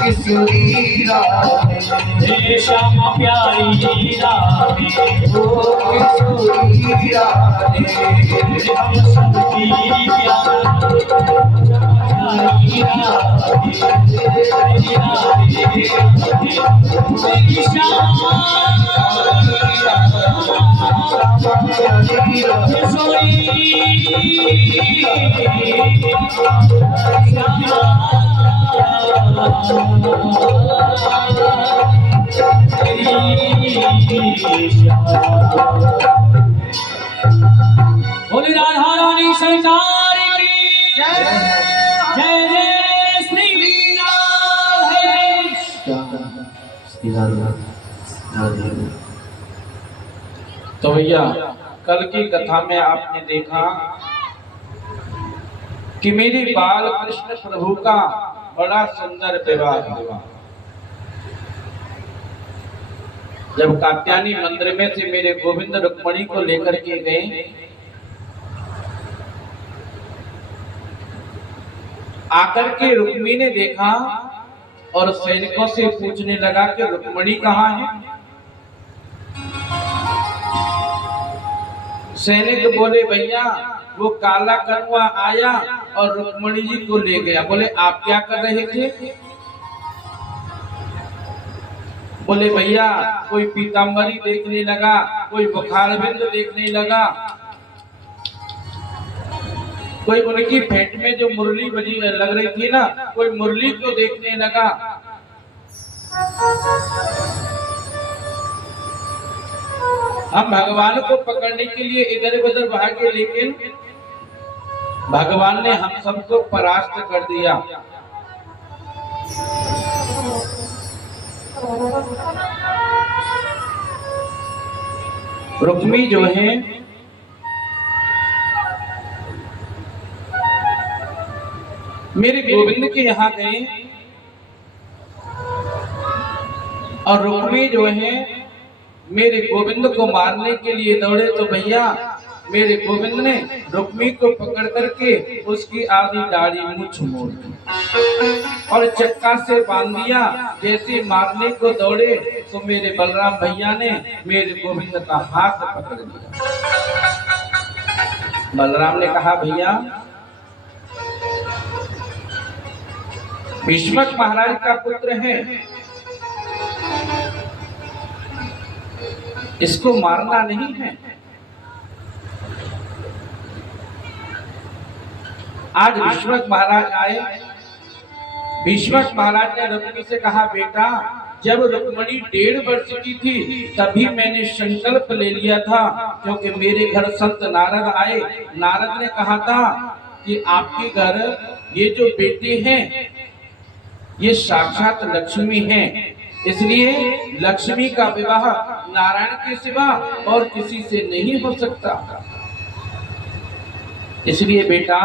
किशोरी राधे श्यामा प्यारी राधे ओ किशोरी राधे हम सबकी प्यारी राधे श्यामा बोली राधा रानी सरकार की जय जय जय श्री राधे। तो भैया कल की कथा में आपने देखा कि मेरे बाल कृष्ण प्रभु का बड़ा सुंदर विवाह हुआ। जब कात्यायनी मंदिर में से मेरे गोविंद रुक्मणी को लेकर के गए, आकर के रुक्मी ने देखा और सैनिकों से पूछने लगा कि रुक्मणी कहाँ है। सैनिक बोले भैया वो काला कनुआ आया और रुक्मणी जी को ले गया। बोले आप क्या कर रहे थे? बोले भैया कोई पीतांबरी देखने लगा, कोई बुखार बिंद देखने लगा, कोई उनकी भेंट में जो मुरली बजी लग रही थी ना, कोई मुरली को देखने लगा। हम भगवान को पकड़ने के लिए इधर उधर भागे, लेकिन भगवान ने हम सबको परास्त कर दिया। रुक्मी जो है मेरे गोविंद के यहाँ गए और रुक्मी जो है मेरे गोविंद को मारने के लिए दौड़े। तो भैया मेरे गोविंद ने रुक्मी को पकड़ करके उसकी आधी दाढ़ी मूंछ मोड़ दी और चक्का से बांध दिया। जैसे मारने को दौड़े तो मेरे बलराम भैया ने मेरे गोविंद का हाथ पकड़ लिया। बलराम ने कहा भैया भीष्मक महाराज का पुत्र है, इसको मारना नहीं है। आज भीष्मक महाराज आए। भीष्मक महाराज ने रुक्मी से कहा बेटा जब रुक्मणी 1.5 वर्ष की थी तभी मैंने संकल्प ले लिया था, क्योंकि मेरे घर संत नारद आए। नारद ने कहा था कि आपके घर ये जो बेटे हैं ये साक्षात लक्ष्मी हैं, इसलिए लक्ष्मी का विवाह नारायण के सिवा और किसी से नहीं हो सकता। इसलिए बेटा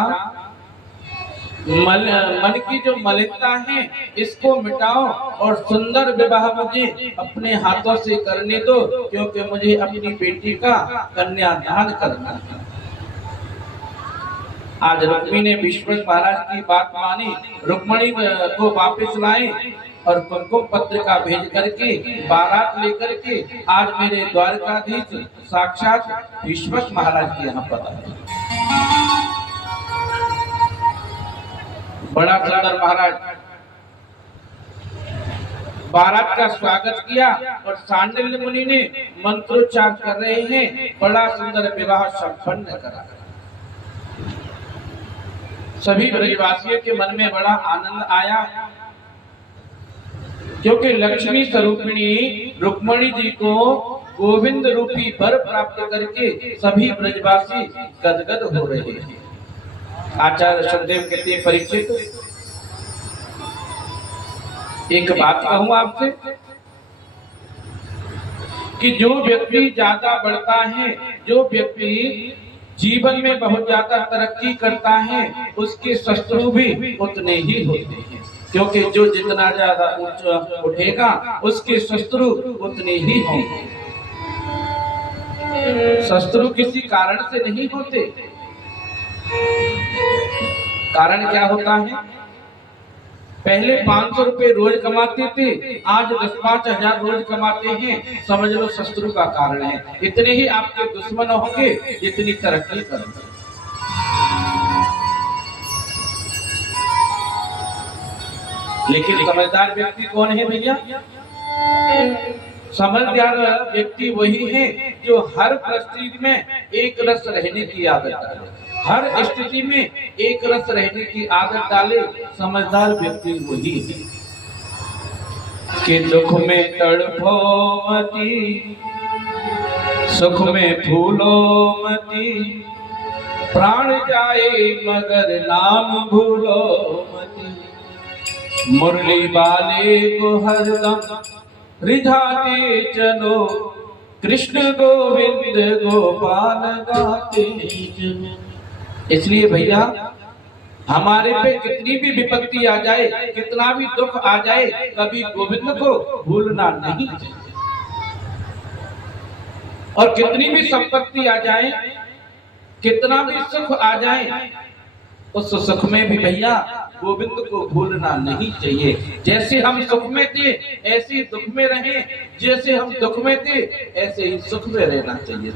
मन की जो मलिनता है इसको मिटाओ और सुंदर विवाह मुझे अपने हाथों से करने दो, क्योंकि मुझे अपनी बेटी का कन्यादान करना है। आज रुक्मी ने भीष्मक महाराज की बात मानी, रुक्मणी को वापस लाए और कुमकुम पत्रिका भेज करके बारात लेकर के आज मेरे द्वारकाधीश साक्षात भीष्मक महाराज के यहाँ पर आए। बड़ा सुंदर महाराज बारात का स्वागत किया और सांडिल्य मुनि ने मंत्रोच्चार कर रहे हैं। बड़ा सुंदर विवाह संपन्न करा। सभी ब्रजवासियों के मन में बड़ा आनंद आया, क्योंकि लक्ष्मी स्वरूपिणी रुक्मणी जी को गोविंद रूपी वर प्राप्त करके सभी ब्रजवासी गदगद हो रहे हैं। आचार्य सुखदेव कहते हैं परीक्षित एक बात कहूं आपसे कि जो व्यक्ति ज्यादा बढ़ता है, जो व्यक्ति जीवन में बहुत ज्यादा तरक्की करता है, उसके शत्रु भी उतने ही होते हैं, क्योंकि जो जितना ज्यादा ऊंचा उठेगा उसके शत्रु उतने ही होंगे। शत्रु किसी कारण से नहीं होते, कारण क्या होता है? पहले 500 रुपए रोज कमाते थे, आज 10-5 हजार रोज कमाते हैं। समझ लो शत्रु का कारण है। इतने ही आपके दुश्मन होंगे जितनी तरक्की करेंगे। लेकिन समझदार व्यक्ति कौन है भैया? समझदार व्यक्ति वही है जो हर परिस्थिति में एक रस रहने की आदत डाले, हर स्थिति में एक रस रहने की आदत डाले। समझदार व्यक्ति वही है कि दुख में तड़पो मती, सुख में फूलो मती, प्राण जाए मगर नाम भूलो मती, मुरली वाले को हरदम रिझाते चलो, कृष्ण गोविंद गोपाल गाते चलो। इसलिए भैया हमारे पे कितनी भी विपत्ति आ जाए, कितना भी दुख आ जाए, कभी गोविंद को भूलना नहीं चाहिए। और कितनी भी संपत्ति आ जाए, कितना भी सुख आ जाए, उस सुख में भी भैया गोविंद को भूलना नहीं चाहिए। जैसे हम सुख में थे ऐसे ही दुख में रहे, जैसे हम दुख में थे ऐसे ही सुख में रहना चाहिए।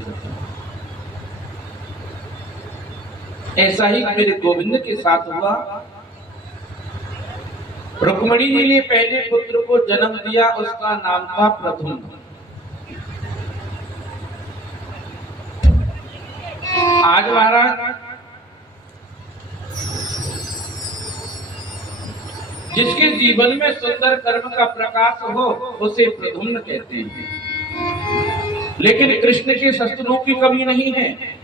ऐसा ही मेरे गोविंद के साथ हुआ। रुक्मिणी जी ने पहले पुत्र को जन्म दिया, उसका नाम था प्रद्युम्न। आज महाराज जिसके जीवन में सुंदर कर्म का प्रकाश हो उसे प्रद्युम्न कहते हैं। लेकिन कृष्ण के शस्त्रों की कमी नहीं है।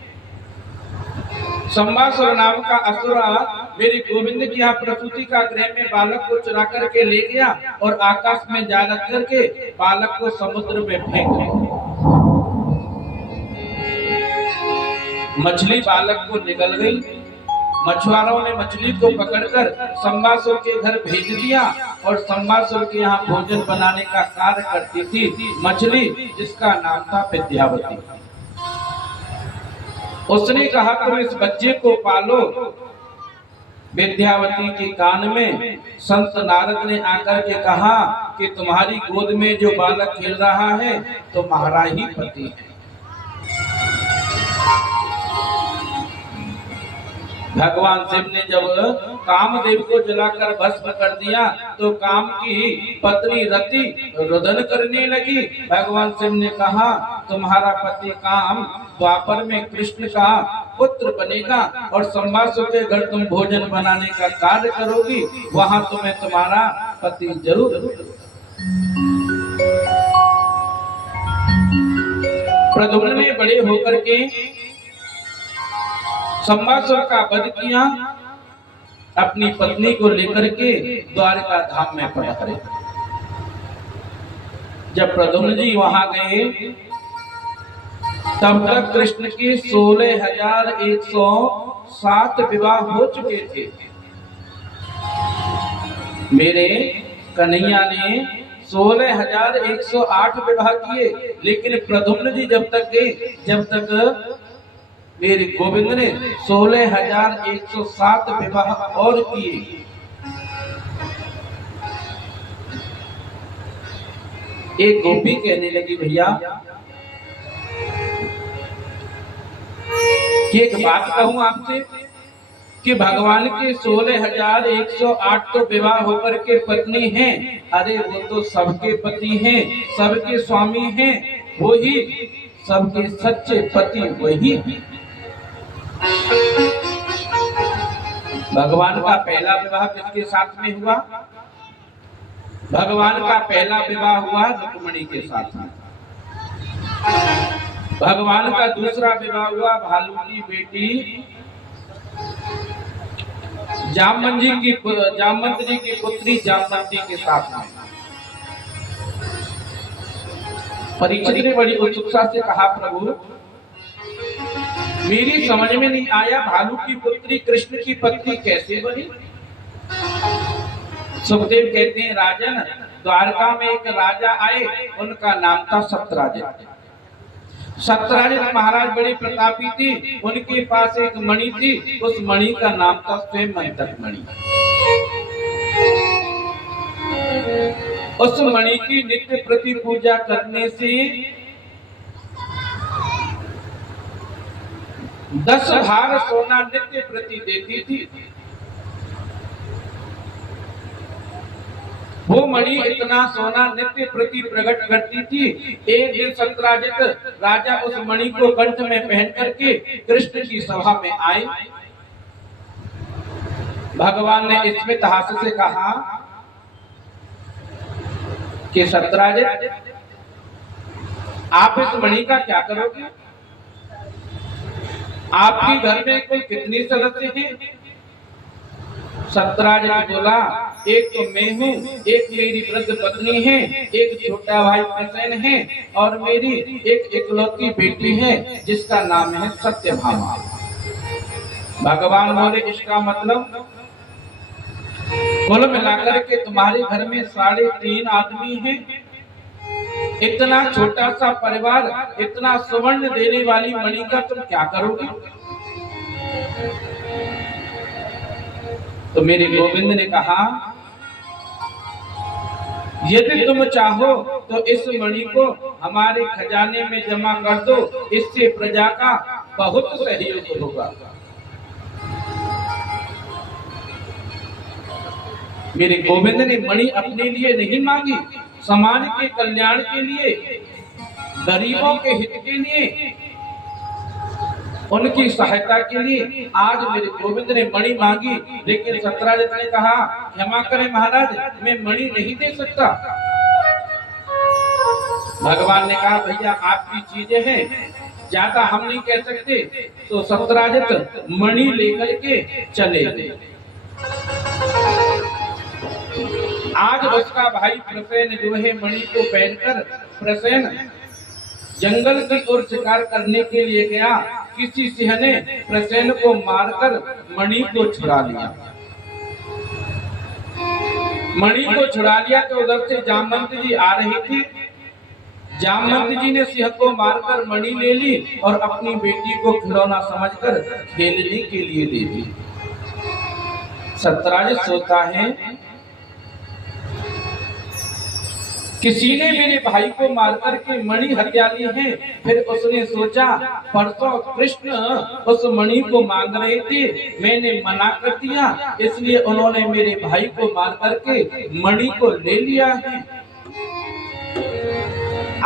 संबासुर नाम का असुर मेरे गोविंद की यहाँ प्रसूति का गृह में बालक को चुरा करके ले गया और आकाश में जा रख करके बालक को समुद्र में फेंक दिया। मछली बालक को निगल गई। मछुआरों ने मछली को पकड़कर संबासुर के घर भेज दिया और संबासुर के यहाँ भोजन बनाने का कार्य करती थी मछली, जिसका नाम था विद्यावती। उसने कहा तुम इस बच्चे को पालो। विद्यावती के कान में संत नारद ने आकर के कहा कि तुम्हारी गोद में जो बालक खेल रहा है तुम्हारा ही पति है। भगवान शिव ने जब कामदेव को जलाकर भस्म कर दिया तो काम की पत्नी रति रुदन करने लगी। भगवान शिव ने कहा तुम्हारा पति काम द्वापर में कृष्ण का पुत्र बनेगा और संबासुर के घर तुम भोजन बनाने का कार्य करोगी, वहां तुम्हें तुम्हारा पति जरूर। प्रद्युम्न ने बड़े होकर के संबासुर का वध किया, अपनी पत्नी को लेकर के द्वारका धाम में पधारे। जब प्रद्युम्न जी वहां गए तब तक कृष्ण के 16,107 विवाह हो चुके थे। मेरे कन्हैया ने 16,108 विवाह किए, लेकिन प्रद्युम्न जी जब तक गए जब तक मेरे गोविंद ने 16,107 विवाह और किए। एक गोपी कहने लगी भैया कि एक बात कहूं आपसे कि भगवान के 16,108 तो विवाह होकर के पत्नी हैं। अरे वो तो सबके पति हैं, सबके स्वामी हैं, वही सबके सच्चे पति वही। भगवान का पहला विवाह किसके साथ में हुआ? भगवान का पहला विवाह हुआ रुक्मिणी के साथ में। भगवान का दूसरा विवाह हुआ भालू की बेटी जामवंती की पुत्री जामवंती के साथ में। परीक्षित ने बड़ी उत्सुकता से कहा प्रभु मेरी समझ में नहीं आया, भालू की पुत्री कृष्ण की पत्नी कैसे बनी? सुखदेव कहते हैं राजन, द्वारका में एक राजा आए, उनका नाम था सत्यराजन। सत्यराजित महाराज बड़े प्रतापी थे, उनके पास एक मणि थी, उस मणि का नाम था स्वयं मंतक मणि। उस मणि की नित्य प्रति पूजा करने से 10 भार सोना नित्य प्रति देती थी। वो मणि इतना सोना नित्य प्रति प्रकट करती थी। एक दिन सत्यराजित राजा उस मणि को कंठ में पहन करके कृष्ण की सभा में आए। भगवान ने इसमें हास्य से कहा कि सत्यराजित, आप इस मणि का क्या करोगे? आपके घर में कुल कितने सदस्य हैं? सत्यराजित बोला, एक तो मैं हूँ, एक मेरी वृद्ध पत्नी है, एक छोटा भाई प्रसेन है और मेरी एक इकलौती बेटी है जिसका नाम है सत्यभामा। भगवान बोले, इसका मतलब कुल मिलाकर के तुम्हारे घर में 3.5 आदमी हैं। इतना छोटा सा परिवार इतना सुवर्ण देने वाली मणि का तुम क्या करोगे? तो मेरे गोविंद ने कहा, यदि तुम चाहो तो इस मणि को हमारे खजाने में जमा कर दो, इससे प्रजा का बहुत सहयोग होगा। मेरे गोविंद ने मणि अपने लिए नहीं मांगी, समाज के कल्याण के लिए, गरीबों के हित के लिए, उनकी सहायता के लिए आज मेरे गोविंद ने मणि मांगी। लेकिन सत्यराजित ने कहा, क्षमा करें महाराज, मैं मणि नहीं दे सकता। भगवान ने कहा, भैया आपकी चीजें हैं, ज्यादा हम नहीं कह सकते। तो सत्यराजित मणि लेकर के चले गए। आज उसका भाई प्रसेन जो है मणि को पहनकर प्रसेन जंगल की ओर शिकार करने के लिए गया। किसी सिंह ने प्रसेन को मारकर मणि को छुड़ा लिया। मणि को छुड़ा लिया तो उधर से जामवंत जी आ रहे थे। जामवंत जी ने सिंह को मारकर मणि ले ली और अपनी बेटी को खिलौना समझकर खेलने के लिए दे दी। सत्यराजित सोचता है, किसी ने मेरे भाई को मारकर के मणि हत्या ली है। फिर उसने सोचा, परसों कृष्ण उस मणि को मांग रहे थे, मैंने मना कर दिया, इसलिए उन्होंने मेरे भाई को मार करके मणि को ले लिया है।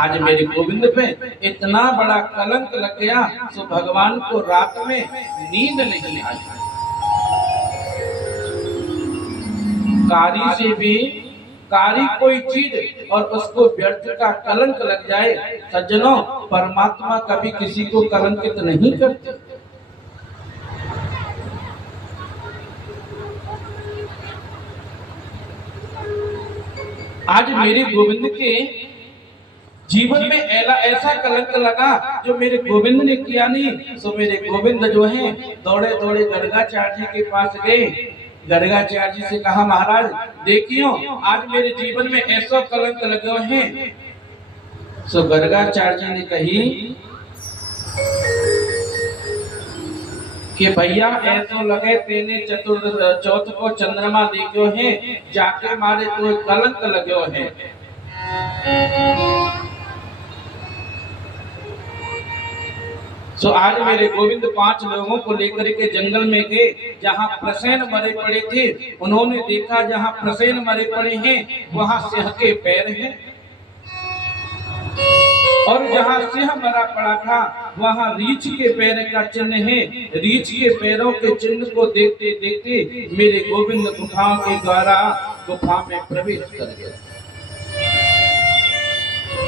आज मेरे गोविंद पे इतना बड़ा कलंक लग गया, तो भगवान को रात में नींद नहीं आई। कारी से भी कारी कोई चीज और उसको व्यर्थ का कलंक लग जाए, सज्जनों, परमात्मा कभी किसी को कलंकित नहीं करते। आज मेरे गोविंद के जीवन में ऐसा कलंक लगा जो मेरे गोविंद ने किया नहीं। तो मेरे गोविंद जो हैं दौड़े दौड़े गर्गाचार्य जी के पास गए। गर्गाचार्य जी से कहा, महाराज देखियो, आज मेरे जीवन में ऐसा कलंक लगे हैं। सो गर्गाचार्य जी ने कही कि भैया ऐसो लगे तेने चौथ को चंद्रमा देखो है, जाके मारे तो कलंक लगो है। तो आज मेरे गोविंद 5 लोगों को लेकर के जंगल में गए, जहाँ प्रसेन मरे पड़े थे। उन्होंने देखा जहाँ प्रसेन मरे पड़े हैं वहाँ सिंह के पैर हैं, और जहाँ सिंह मरा पड़ा था वहाँ रीछ के पैर का चिन्ह है। रीछ के पैरों के चिन्ह को देखते देखते मेरे गोविंद गुफा के द्वारा गुफा में प्रवेश कर गए।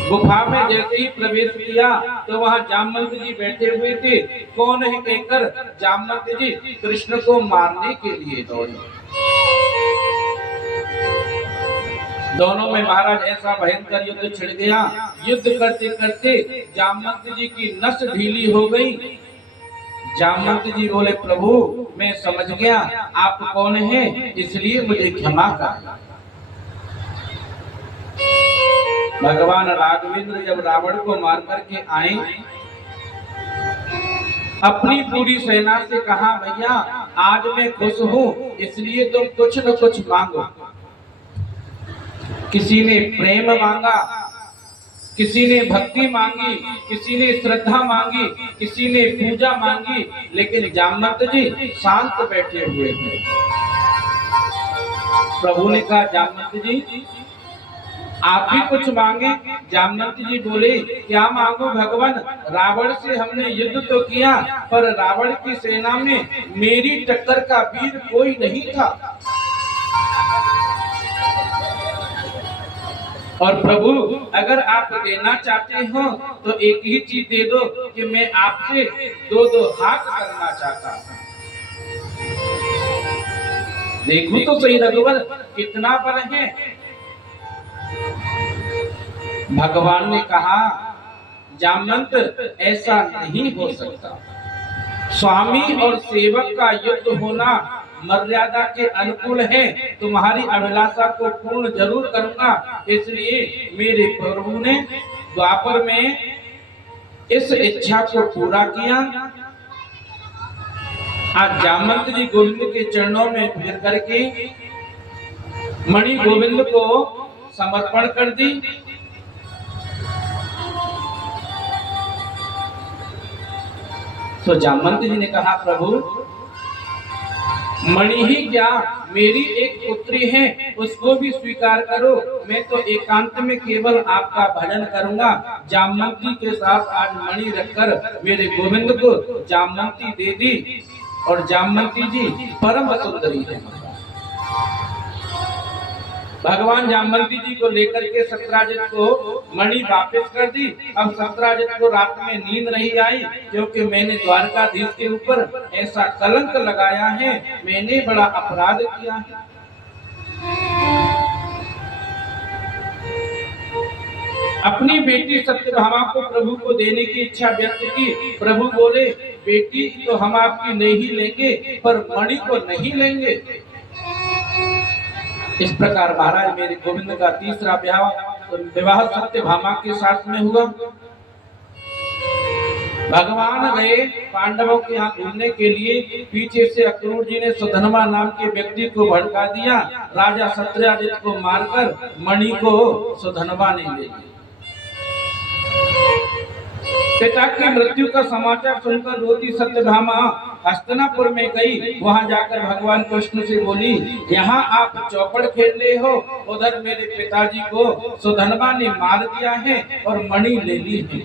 गुफा में जैसे ही प्रवेश किया तो वहाँ जामवंत जी बैठे हुए थे। कौन है कहकर जामवंत जी कृष्ण को मारने के लिए दौड़े। दोनों में महाराज ऐसा भयंकर युद्ध छिड़ गया। युद्ध करते करते जामवंत जी की नस ढीली हो गई। जामवंत जी बोले, प्रभु मैं समझ गया आप कौन हैं, इसलिए मुझे क्षमा कर। भगवान राघवेंद्र जब रावण को मार करके आए अपनी पूरी सेना से कहा, भैया आज मैं खुश हूं, इसलिए तुम कुछ न कुछ मांगो। किसी ने प्रेम मांगा, किसी ने भक्ति मांगी, किसी ने श्रद्धा मांगी, किसी ने पूजा मांगी, लेकिन जामवंत जी शांत बैठे हुए थे। प्रभु ने कहा, जामवंत जी आप भी कुछ मांगे। जामवंत जी बोले, क्या मांगो भगवान, रावण से हमने युद्ध तो किया, पर रावण की सेना में मेरी टक्कर का वीर कोई नहीं था। और प्रभु अगर आप देना चाहते हो तो एक ही चीज दे दो कि मैं आपसे दो दो हाथ करना चाहता हूं। देखो तो सही रघुवर कितना बल है। भगवान ने कहा, जामवंत ऐसा नहीं हो सकता। स्वामी और सेवक का युद्ध होना मर्यादा के अनुकूल है। तुम्हारी अभिलाषा को पूर्ण जरूर करूंगा। इसलिए मेरे प्रभु ने द्वापर में इस इच्छा को पूरा किया। आज जामवंत जी गोविंद के चरणों में गिर करके मणि गोविंद को समर्पण कर दी। तो जामवंत जी ने कहा, प्रभु मणि ही क्या, मेरी एक पुत्री है, उसको भी स्वीकार करो। मैं तो एकांत में केवल आपका भजन करूंगा। जामवंती के साथ आज मणि रखकर मेरे गोविंद को जामवंती दे दी। और जामवंती जी परम सुंदरी है। भगवान जामवंती जी को लेकर के सत्राजित को मणि वापस कर दी। अब सत्राजित को रात में नींद नहीं आई, क्योंकि मैंने द्वारकाधीश के ऊपर ऐसा कलंक लगाया है, मैंने बड़ा अपराध किया है। अपनी बेटी सत्यभामा को प्रभु को देने की इच्छा व्यक्त की। प्रभु बोले, बेटी तो हम आपकी नहीं लेंगे, पर मणि को नहीं लेंगे। इस प्रकार महाराज मेरे गोविंद का तीसरा विवाह सत्यभामा के साथ में हुआ। भगवान गए पांडवों के यहाँ घूमने के लिए। पीछे से अक्रूर जी ने सुधन्वा नाम के व्यक्ति को भड़का दिया। राजा सत्याजित को मारकर मणि को सुधन्वा ने ले लिया। पिता की मृत्यु का समाचार सुनकर रोती सत्यभामा हस्तिनापुर में गई। वहां जाकर भगवान कृष्ण से बोली, यहाँ आप चौपड़ खेल रहे हो, उधर मेरे पिताजी को सुधन्वा ने मार दिया है और मणि ले ली है।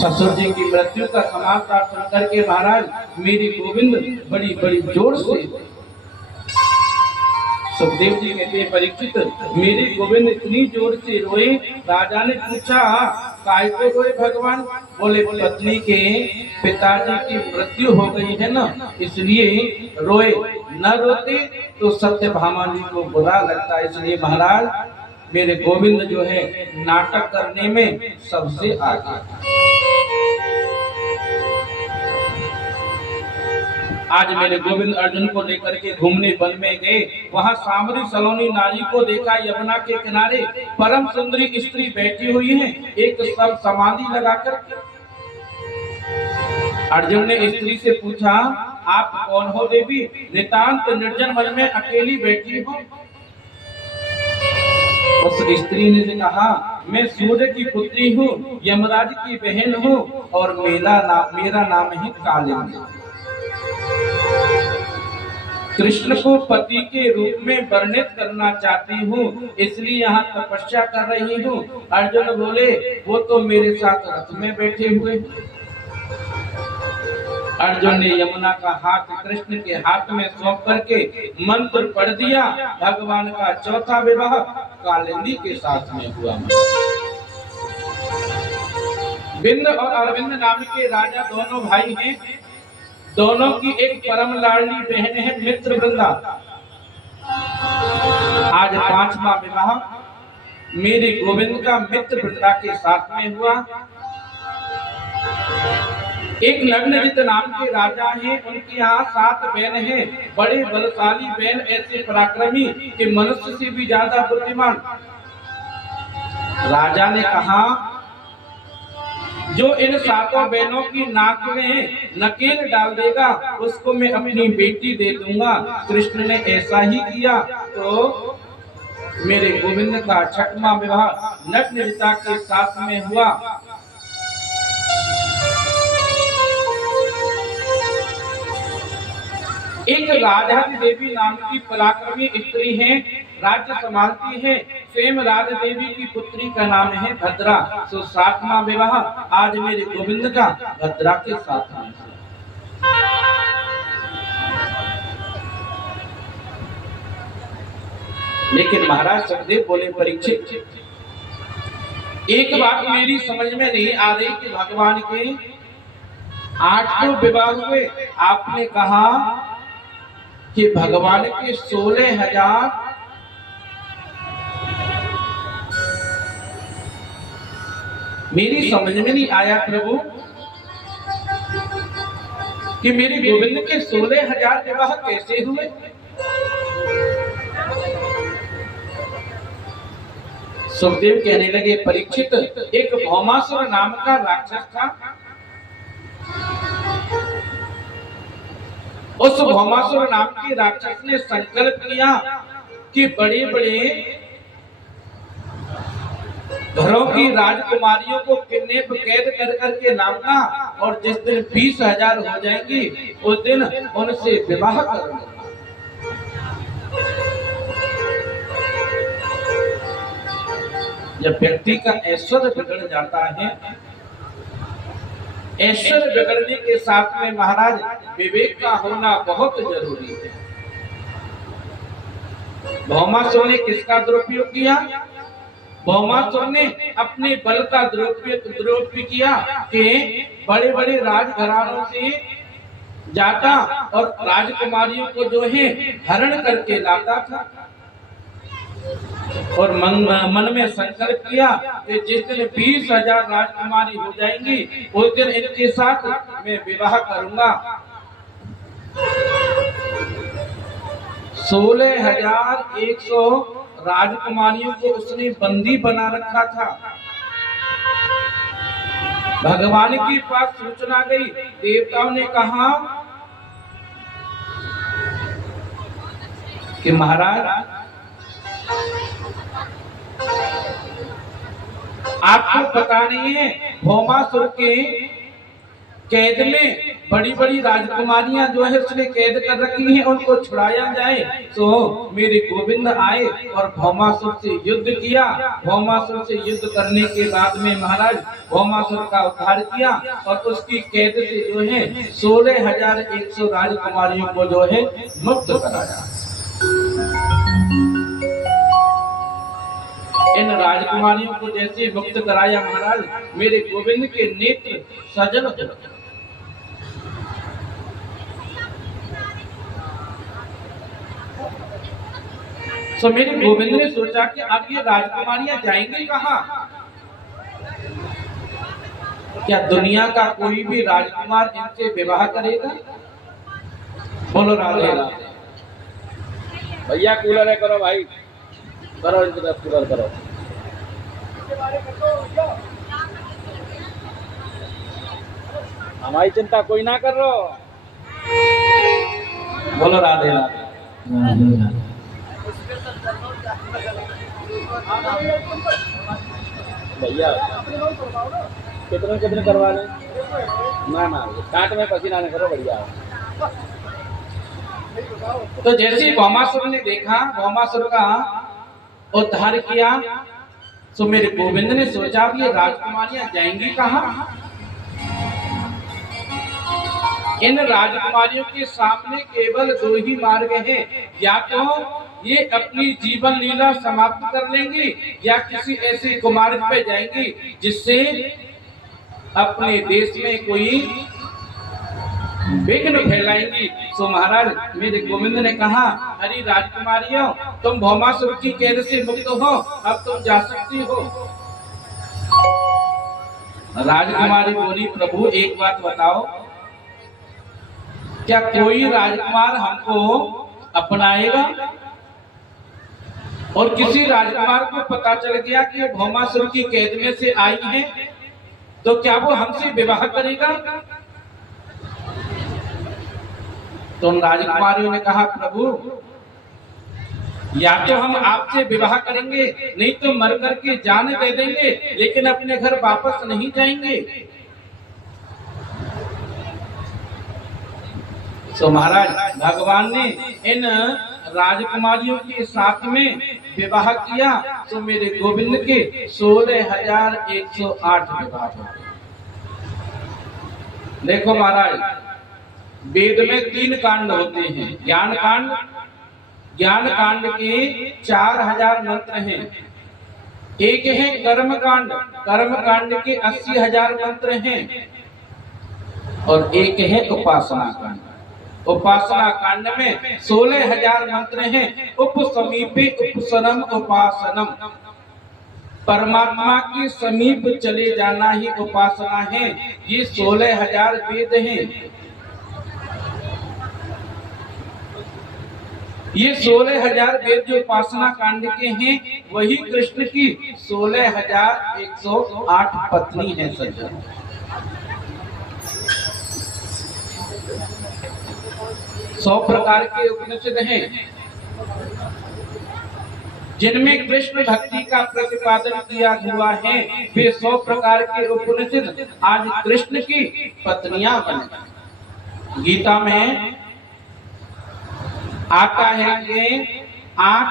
ससुर जी की मृत्यु का समाचार सुनकर के महाराज मेरी गोविंद बड़ी बड़ी जोर से, सुखदेव जी कहते हैं, परीक्षित मेरे गोविंद इतनी जोर से रोए। राजा ने पूछा, काय को रोए भगवान? बोले, पत्नी के पिताजी की मृत्यु हो गई है ना, इसलिए रोए। न रोते तो सत्यभामा जी को बुरा लगता, इसलिए महाराज मेरे गोविंद जो है नाटक करने में सबसे आगे। आज मेरे गोविंद अर्जुन को लेकर के घूमने वन में गए। वहां सामरी सलोनी नारी को देखा, यमुना के किनारे परम सुंदरी स्त्री बैठी हुई है, एक सब समाधि लगाकर। अर्जुन ने स्त्री से पूछा, आप कौन हो देवी? नितांत निर्जन वन में अकेली बैठी हो। उस स्त्री ने कहा, मैं सूर्य की पुत्री हूँ, यमराज की बहन हूँ, और मेरा नाम ही कालिंदी। कृष्ण को पति के रूप में वर्णित करना चाहती हूँ, इसलिए यहाँ तपस्या कर रही हूँ। अर्जुन बोले, वो तो मेरे साथ रथ में बैठे हुए। अर्जुन ने यमुना का हाथ कृष्ण के हाथ में सौंप करके मंत्र पढ़ दिया। भगवान का चौथा विवाह कालिंदी के साथ में हुआ। बिंद और अरविंद नाम के राजा दोनों भाई हैं। दोनों की एक परम लाडली बहन है मित्र वृंदा। आज पांचवा विवाह मेरे गोविंद का मित्र वृंदा के साथ में हुआ। एक नग्नजित नाम के राजा हैं, उनके यहाँ 7 बहन हैं, बड़े बलशाली बहन, ऐसे पराक्रमी कि मनुष्य से भी ज्यादा बुद्धिमान। राजा ने कहा, जो इन सातों बहनों की नाक में नकेल डाल देगा उसको मैं अपनी बेटी दे दूंगा। कृष्ण ने ऐसा ही किया तो मेरे गोविंद का छठवां विवाह नट नृत्या के साथ में हुआ। एक राधा देवी नाम की पराक्रमी स्त्री है, राज्य संभालती है। स्वयं राधा देवी की पुत्री का नाम है भद्रा। तो सातवां विवाह आज मेरे गोविंद का भद्रा के साथ है। लेकिन महाराज सुखदेव बोले, परीक्षित एक बात मेरी समझ में नहीं आ रही कि भगवान के 8 तो विवाह हुए, आपने कहा कि भगवान के 16,000 मेरी समझ में नहीं आया प्रभु कि मेरे गोविंद के 16,000 विवाह कैसे हुए। सुखदेव कहने लगे, परीक्षित एक भौमासुर नाम का राक्षस था। उस भौमासुर नाम के राक्षस ने संकल्प किया कि बड़े बड़े घरों की राजकुमारियों को किडनैप कैद कर करके लाऊंगा और जिस दिन 20,000 हो जाएंगी उस दिन उनसे विवाह करूंगा। जब व्यक्ति का ऐश्वर्य बिगड़ जाता है, ऐश्वर्य बिगड़ने के साथ में महाराज विवेक का होना बहुत जरूरी है। भौमासुर ने किसका दुरुपयोग किया? भौमासुर ने अपने बल का दुरुपयोग किया कि बड़े बड़े राजघरानों से जाता और राजकुमारियों को जो है हरण करके लाता था और मन में संकल्प किया कि जिस दिन 20,000 राजकुमारी हो जाएंगी उस दिन इनके साथ मैं विवाह करूंगा। 16,100 राजकुमारियों को उसने बंदी बना रखा था। भगवान के पास सूचना गई, देवताओं ने कहा कि महाराज आपको पता नहीं है भौमासुर के कैद में बड़ी बड़ी राजकुमारियां जो है उसने कैद कर रखी हैं, उनको छुड़ाया जाए। तो मेरे गोविंद आए और भौमासुर से युद्ध किया। भौमासुर से युद्ध करने के बाद में महाराज भौमासुर का उद्धार किया और उसकी कैद से जो है 16,100 राजकुमारियों को जो है मुक्त कराया। इन राजकुमारियों को जैसे मुक्त कराया महाराज मेरे गोविंद के नेत्र सजल हो गए। तो मेरे गोविंद ने सोचा कि अब ये राजकुमारियां जाएंगी कहाँ? क्या दुनिया का कोई भी राजकुमार इनसे विवाह करेगा? बोलो राधे राधे। भैया कूलर है, करो भाई, करो इनके साथ कूलर करो। हमारी चिंता कोई ना कर रो। बोलो राधे राधे। भैया कितने कितने करवा लें? ना काट में पसीना न करो, बढ़िया। तो जैसे भौमासुर ने देखा, भौमासुर का उद्धार किया, तो मेरे गोविंद ने सोचा ये राजकुमारियां जाएंगी कहाँ? इन राजकुमारियों के सामने केवल 2 ही मार्ग हैं, या तो ये अपनी जीवन लीला समाप्त कर लेंगी या किसी ऐसे कुमार्ग पे जाएंगी जिससे अपने देश में कोई विघ्न फैलाएंगी। तो महाराज मेरे गोविंद ने कहा, अरे राजकुमारियों, तुम भौमासुर की कैद से मुक्त हो, अब तुम जा सकती हो। राजकुमारी बोली, प्रभु एक बात बताओ, क्या कोई राजकुमार हमको अपनाएगा? और किसी राजकुमार को पता चल गया कि भौमासुर की कैद में से आई है तो क्या वो हमसे विवाह करेगा? तो उन राजकुमारियों ने कहा, प्रभु या तो हम आपसे विवाह करेंगे, नहीं तो मर करके जान दे देंगे, लेकिन अपने घर वापस नहीं जाएंगे। तो महाराज भगवान ने इन राजकुमारियों के साथ में विवाह किया, तो मेरे गोविंद के 16,108 विवाह हो गए। देखो महाराज, वेद में 3 कांड होते हैं। ज्ञान कांड के 4,000 मंत्र हैं। एक है कर्म कांड के 80,000 मंत्र हैं, और एक है उपासना कांड। उपासना कांड में 16,000 मंत्र हैं। उपसमीपे उपसरम उपासनम, परमात्मा के समीप चले जाना ही उपासना है। ये 16,000 वेद हैं। ये 16,000 वेद जो उपासना कांड के हैं, वही कृष्ण की 16,108 पत्नी है सज्जन। सौ प्रकार के उपनिषद हैं, जिनमें कृष्ण भक्ति का प्रतिपादन किया हुआ है। वे 100 प्रकार के उपनिषद आज कृष्ण की पत्नियां बने। गीता में आता है कि 8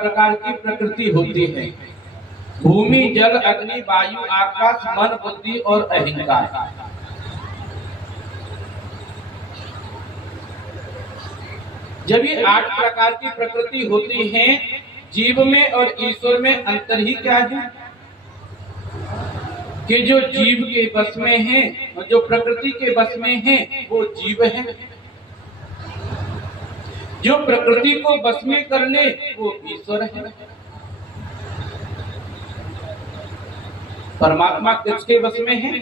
प्रकार की प्रकृति होती है: भूमि, जल, अग्नि, वायु, आकाश, मन, बुद्धि और अहंकार। जब ये 8 प्रकार की प्रकृति होती है, जीव में और ईश्वर में अंतर ही क्या है कि जो जीव के बस में है, जो प्रकृति के बस में है, वो जीव है। जो प्रकृति को बस में कर ले, वो ईश्वर है। परमात्मा किसके बस में है?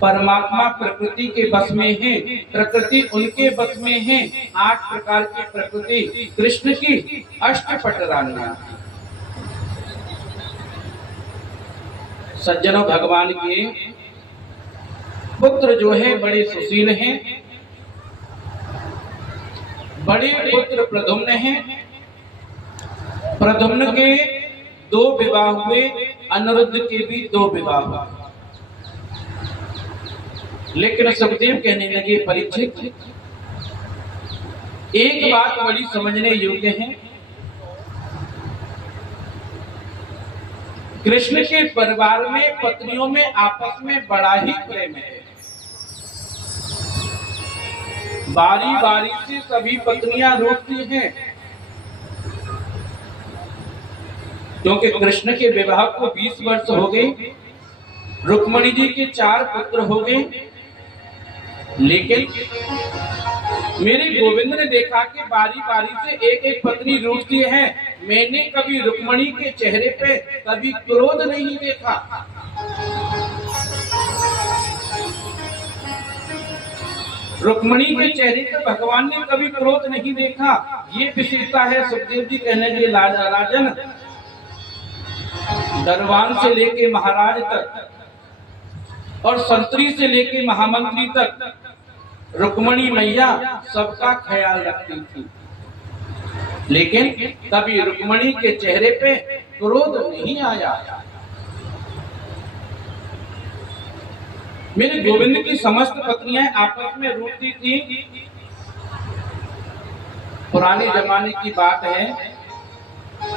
परमात्मा प्रकृति के बस में है, प्रकृति उनके बस में है। 8 प्रकार की प्रकृति कृष्ण की अष्टपट रानियां। सज्जनों, भगवान के पुत्र जो है बड़े सुशील हैं। बड़े पुत्र प्रद्युम्न हैं। प्रद्युम्न के 2 विवाह हुए, अनिरुद्ध के भी 2 विवाह हुए। लेकिन सुखदेव कहने लगे, परीक्षित, एक बात बड़ी समझने योग्य है। कृष्ण के परिवार में पत्नियों में आपस में बड़ा ही प्रेम है। बारी बारी से सभी पत्नियां रूठती हैं, क्योंकि कृष्ण के विवाह को 20 वर्ष हो गए। रुक्मिणी जी के 4 पुत्र हो गए। लेकिन मेरे गोविंद ने देखा कि बारी बारी से एक एक पत्नी रूठती है। मैंने कभी रुक्मिणी के चेहरे पे कभी क्रोध नहीं देखा। रुक्मिणी के चेहरे पे भगवान ने कभी क्रोध नहीं देखा। ये विशेषता है। सुखदेव जी कहने के राजन, दरबान से लेके महाराज तक और संतरी से लेके महामंत्री तक रुक्मिणी मैया सबका ख्याल रखती थी। लेकिन कभी रुक्मिणी के चेहरे पे क्रोध नहीं आया। मेरे गोविंद की समस्त पत्नियां आपस में रूठती थी। पुराने जमाने की बात है,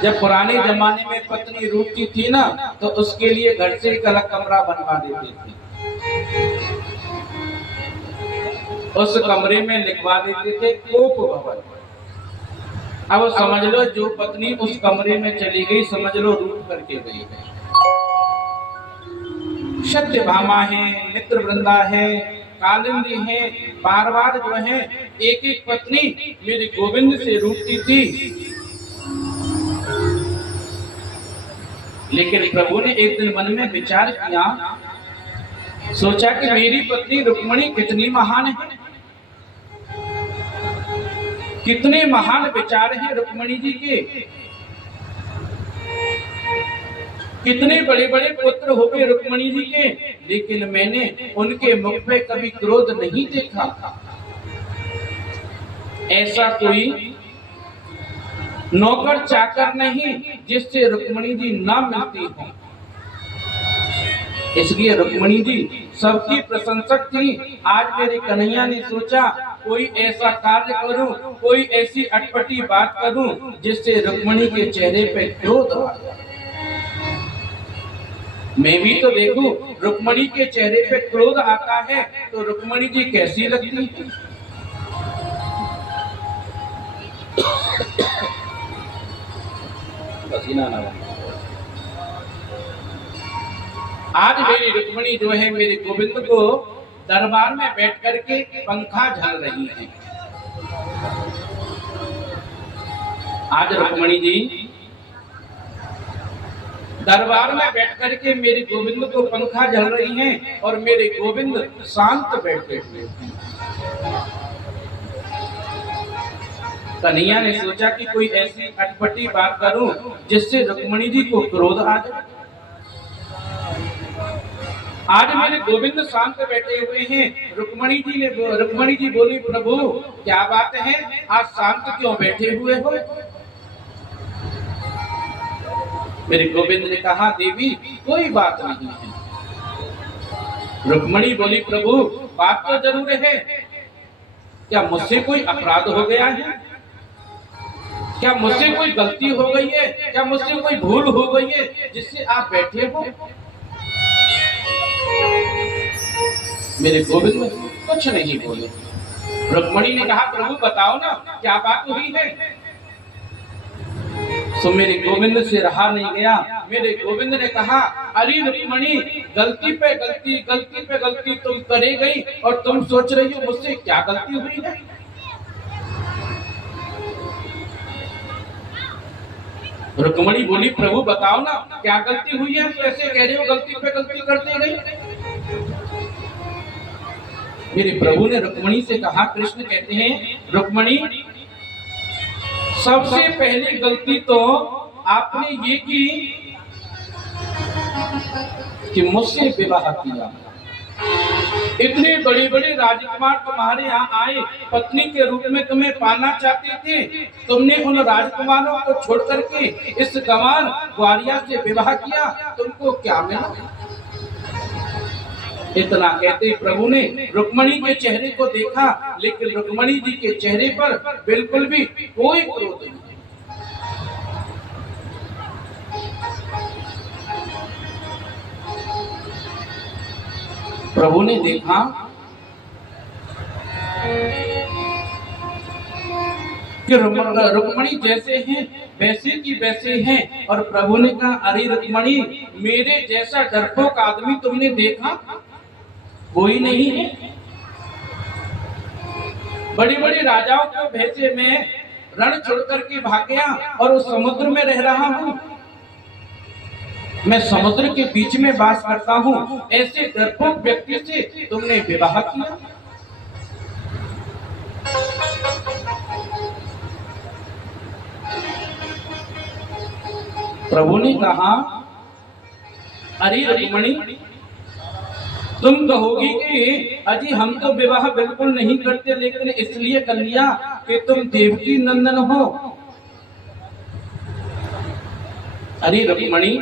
जब पुराने जमाने में पत्नी रूठती थी ना, तो उसके लिए घर से एक अलग कमरा बनवा देते थे। उस कमरे में लिखवा देते थे कोप भवन। अब समझ लो, जो पत्नी उस कमरे में चली गई, समझ लो रूठ करके गई है। सत्यभामा है, मित्रवृंदा है, कालिंदी है, बार बार जो है एक एक पत्नी मेरे गोविंद से रूठती थी। लेकिन प्रभु ने एक दिन मन में विचार किया, सोचा कि मेरी पत्नी रुक्मिणी कितनी महान है, कितने महान विचार हैं रुक्मिणी जी के। कितने बड़े बड़े पुत्र हो गए रुक्मणी जी के, लेकिन मैंने उनके मुख पे कभी क्रोध नहीं देखा। ऐसा कोई नौकर चाकर नहीं जिससे रुक्मणी जी ना मिलती हो। इसलिए रुक्मणी जी सबकी प्रशंसक थी। आज मेरे कन्हैया ने सोचा कोई ऐसा कार्य करूं, कोई ऐसी अटपटी बात करूं जिससे रुक्मणी के चेहरे पे क्रोध आ जाए। मैं भी तो देखूं रुक्मणी के चेहरे पे क्रोध आता है तो रुक्मणी जी कैसी लगती है। पसीना ना आज मेरी रुक्मणी जो है मेरे गोविंद को दरबार में बैठ करके पंखा झल रही है। आज रुक्मणी जी दरबार में बैठ करके मेरे गोविंद को पंखा झल रही हैं और मेरे गोविंद शांत बैठे हुए हैं। कन्हैया ने सोचा कि कोई ऐसी अटपटी बात करूं जिससे रुक्मणी जी को क्रोध आ जाए। आज मेरे गोविंद शांत बैठे हुए हैं। रुक्मणी जी बोली, प्रभु क्या बात है, आज शांत क्यों बैठे हुए हो। मेरे गोविंद ने कहा, देवी कोई बात नहीं है। रुक्मणी बोली, प्रभु बात तो जरूर है, क्या मुझसे कोई अपराध हो गया है, क्या मुझसे कोई गलती हो गई है, क्या मुझसे कोई भूल हो गई है जिससे आप बैठे हो। मेरे गोविंद कुछ नहीं बोले। रुक्मणी ने कहा, प्रभु बताओ ना क्या बात हुई है। तो मेरे गोविंद से रहा नहीं गया। मेरे गोविंद ने कहा, अरे रुक्मणी गलती पे गलती तुम करे गई और तुम सोच रही हो मुझसे क्या गलती हुई है। रुक्मणी बोली, प्रभु बताओ ना क्या गलती हुई है, तो ऐसे कह रहे हो गलती पे गलती करते गई। मेरे प्रभु ने रुक्मणी से कहा, कृष्ण कहते हैं, रुक्मणी सबसे पहली गलती तो आपने ये की कि मुझसे विवाह किया। इतने बड़े बड़े राजकुमार तुम्हारे यहाँ आए, पत्नी के रूप में तुम्हें पाना चाहते थे, तुमने उन राजकुमारों को छोड़ करके इस गंवार ग्वारिया से विवाह किया, तुमको क्या मिला। इतना कहते प्रभु ने रुक्मणी के चेहरे को देखा, लेकिन रुक्मणी जी के चेहरे पर बिल्कुल भी कोई क्रोध नहीं। प्रभु ने देखा कि रुक्मणी जैसे हैं वैसे की वैसे हैं, और प्रभु ने कहा, अरे रुक्मणी मेरे जैसा डरपोक आदमी तुमने देखा कोई नहीं है। बड़े बड़े राजाओं को भेजे मैं रण छोड़ करके भाग गया और उस समुद्र में रह रहा हूँ। मैं समुद्र के बीच में वास करता हूँ, ऐसे डरपोक व्यक्ति से तुमने विवाह किया। प्रभु ने कहा, अरे रुक्मणी तुम कहोगी कि अजी हम तो विवाह बिल्कुल नहीं करते, लेकिन इसलिए कर लिया कि तुम देवकी नंदन हो। अरे रुक्मणी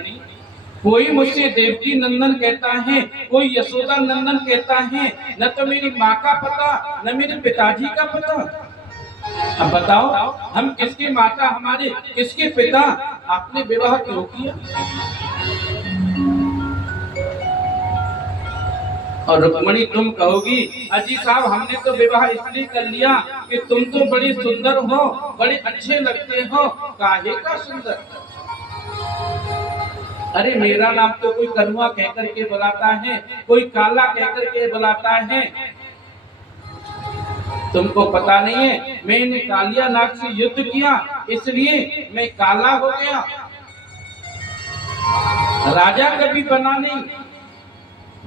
कोई मुझसे देवकी नंदन कहता है, कोई यशोदा नंदन कहता है, न तो मेरी माँ का पता न मेरे पिताजी का पता। अब बताओ हम किसके माता, हमारे किसके पिता, आपने विवाह क्यों किया। और रुक्मणी तुम कहोगी, अजी साहब हमने तो विवाह इसलिए कर लिया कि तुम तो बड़ी सुंदर हो, बड़े अच्छे लगते हो। काहे का सुंदर। अरे मेरा नाम तो कोई कनुआ कहकर के बुलाता है, कोई काला कहकर के बुलाता है। तुमको पता नहीं है मैंने कालिया नाग से युद्ध किया, इसलिए मैं काला हो गया। राजा कभी बना नहीं,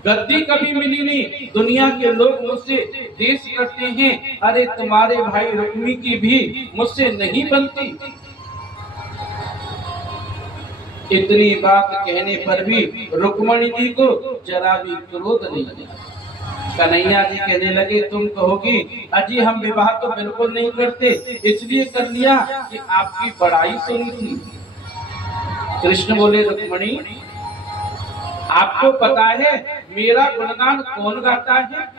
गद्दी कभी मिली नहीं, दुनिया के लोग मुझसे देश करते हैं। अरे तुम्हारे भाई रुक्मी की भी मुझसे नहीं बनती। इतनी बात कहने पर भी रुक्मणी जी को जरा भी क्रोध नहीं आया। कन्हैया जी कहने लगे तुम कहोगी अजी हम विवाह तो बिल्कुल नहीं करते, इसलिए कर लिया कि आपकी बड़ाई सुनी थी। कृष्ण बोले रुक्मणी आपको पता है मेरा गुणगान कौन गाता है?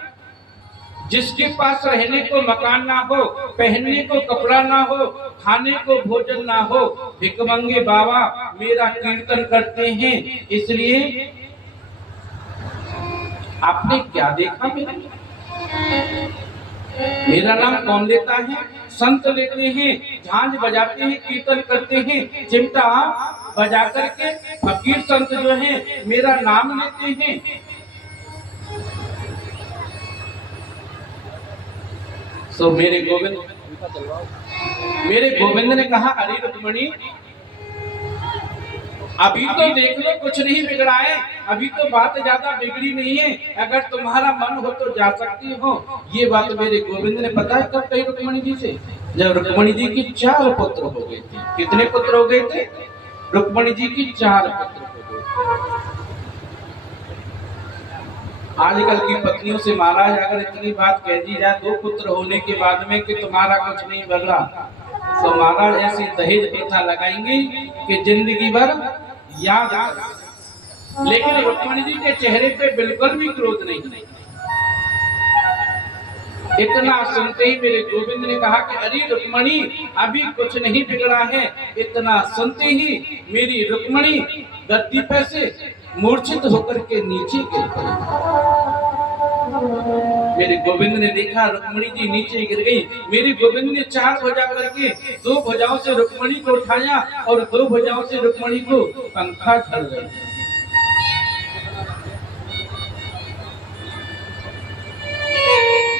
जिसके पास रहने को मकान ना हो, पहनने को कपड़ा ना हो, खाने को भोजन ना हो, भिखमंगे बाबा मेरा कीर्तन करते हैं। इसलिए आपने क्या देखा मेरा नाम कौन लेता है? संत लेते हैं, झांझ बजाते हैं, कीर्तन करते हैं, चिमटा बजा करके फकीर संत जो हैं मेरा नाम लेते हैं। सो मेरे गोविंद ने कहा अरे रुक्मणी अभी तो देख लो कुछ नहीं बिगड़ा है, अभी तो बात ज्यादा बिगड़ी नहीं है, अगर तुम्हारा मन हो तो जा सकती हो। ये बात मेरे गोविंद ने पता है कब कही रुक्मणी जी से? जब रुक्मणी जी की 4 पुत्र हो गए थे। कितने पुत्र हो गए थे? रुक्मणी जी की 4 पुत्र हो गए। आजकल की पत्नियों से महाराज अगर इतनी बात कह दी जाए 2 पुत्र होने के बाद में कि तुम्हारा कुछ नहीं बदला, तो महाराज ऐसी दहेज प्रथा लगाएंगे कि जिंदगी भर याद आ। लेकिन रुक्मणी जी के चेहरे पे बिल्कुल भी क्रोध नहीं। इतना सुनते ही मेरे गोविंद ने कहा कि अरे रुक्मणी अभी कुछ नहीं बिगड़ा है। इतना सुनते ही मेरी रुक्मणी गद्दी पे से मूर्छित होकर के नीचे गिर पड़ी। मेरे गोविंद ने देखा रुक्मणी जी नीचे गिर गई। मेरे गोविंद ने 4 भुजा करके 2 भुजाओं से रुक्मणी को उठाया और 2 भुजाओं से रुक्मणी को पंखा झल गया।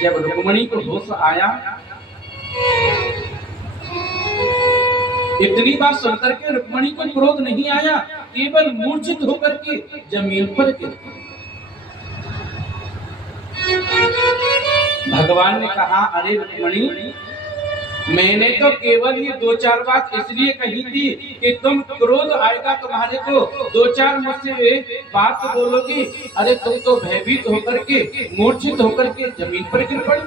जब रुक्मणी को होश आया, इतनी बात सुनकर के रुक्मणी को क्रोध नहीं आया, केवल मूर्छित होकर के जमीन पर गिर। भगवान ने कहा अरे रुक्मणी मैंने तो केवल ये 2-4 बात इसलिए कही थी कि तुम क्रोध आएगा तुम्हारे को 2-4 मुझसे बात बोलोगी। अरे तुम तो भयभीत होकर के मूर्छित होकर के जमीन पर गिर पड़ी।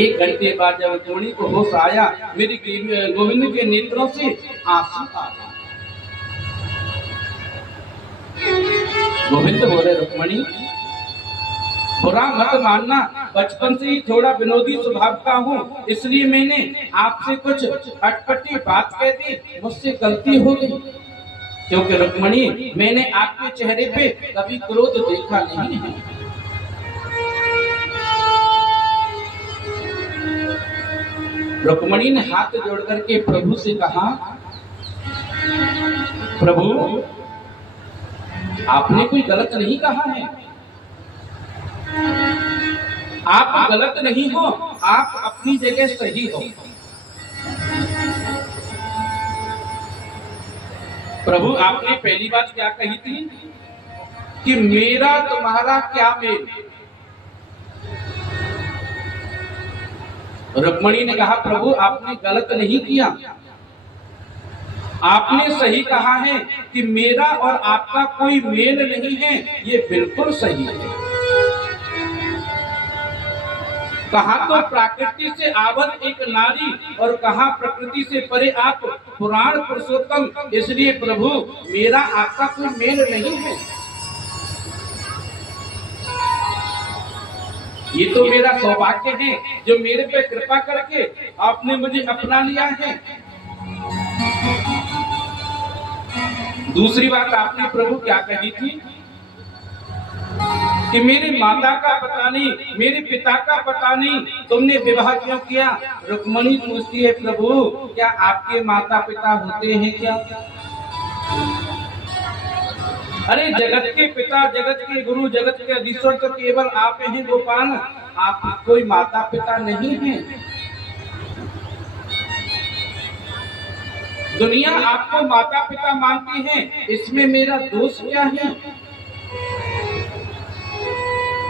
एक घंटे बाद जब रुक्मणी को होश आया, मेरी गोविंद के नेत्रों से आंसू आ गए। गोविंद बोले रुक्मणी बुरा मत मानना, बचपन से ही थोड़ा विनोदी स्वभाव का हूँ, इसलिए मैंने आपसे कुछ अटपटी बात कह दी, मुझसे गलती हो गई। क्योंकि रुक्मणी मैंने आपके चेहरे पे कभी क्रोध देखा नहीं है। रुक्मणी ने हाथ जोड़ करके प्रभु से कहा प्रभु आपने कोई गलत नहीं कहा है, आप गलत नहीं हो, आप अपनी जगह सही हो। प्रभु आपने पहली बात क्या कही थी कि मेरा तुम्हारा क्या मेल? रुक्मणी ने कहा प्रभु आपने गलत नहीं किया, आपने सही कहा है कि मेरा और आपका कोई मेल नहीं है, ये बिल्कुल सही है। कहा तो प्रकृति से आबद्ध एक नारी और कहा प्रकृति से परे आप पुराण पुरुषोत्तम, इसलिए प्रभु मेरा आपका कोई मेल नहीं है। ये तो मेरा सौभाग्य है जो मेरे पे कृपा करके आपने मुझे अपना लिया है। दूसरी बात आपने प्रभु क्या कही थी कि मेरी माता का पता नहीं, मेरे पिता का पता नहीं, तुमने विवाह क्यों किया? रुक्मणी पूछती है प्रभु क्या आपके माता पिता होते हैं क्या? अरे जगत के पिता, जगत के गुरु, जगत के अधीश्वर तो केवल आप हैं गोपाल, आप कोई माता पिता नहीं है। दुनिया आपको माता पिता मानती है, इसमें मेरा दोष क्या है?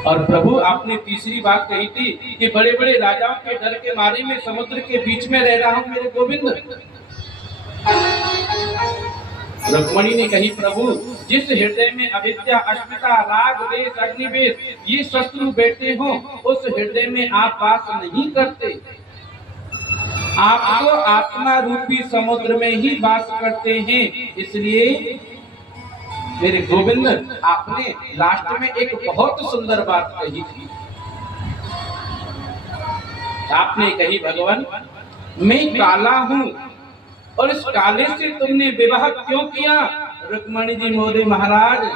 और प्रभु आपने तीसरी बात कही थी कि बड़े बड़े राजाओं के डर के मारे में समुद्र के बीच में रह रहा हूं मेरे गोविंद। रुक्मणी ने कही प्रभु जिस हृदय में अविद्या, अस्मिता, राग, द्वेष, अग्निवेश ये शत्रु बैठे हो उस हृदय में आप वास नहीं करते। आप तो आत्मा रूपी समुद्र में ही वास करते हैं। इसलिए मेरे गोविंद आपने लास्ट में एक बहुत सुंदर बात कही थी। आपने कही भगवान मैं काला हूं और इस काले से तुमने विवाह क्यों किया? रुक्मणी जी मोदी महाराज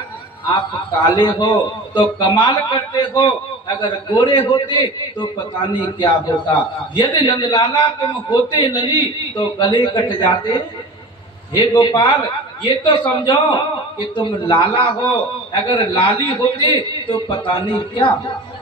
आप काले हो तो कमाल करते हो, अगर गोरे होते तो पता नहीं क्या होता। यदि नंदलाला तुम होते नली तो गले कट जाते। हे गोपाल ये तो समझो कि तुम लाला हो, अगर लाली होते तो पता नहीं क्या होता।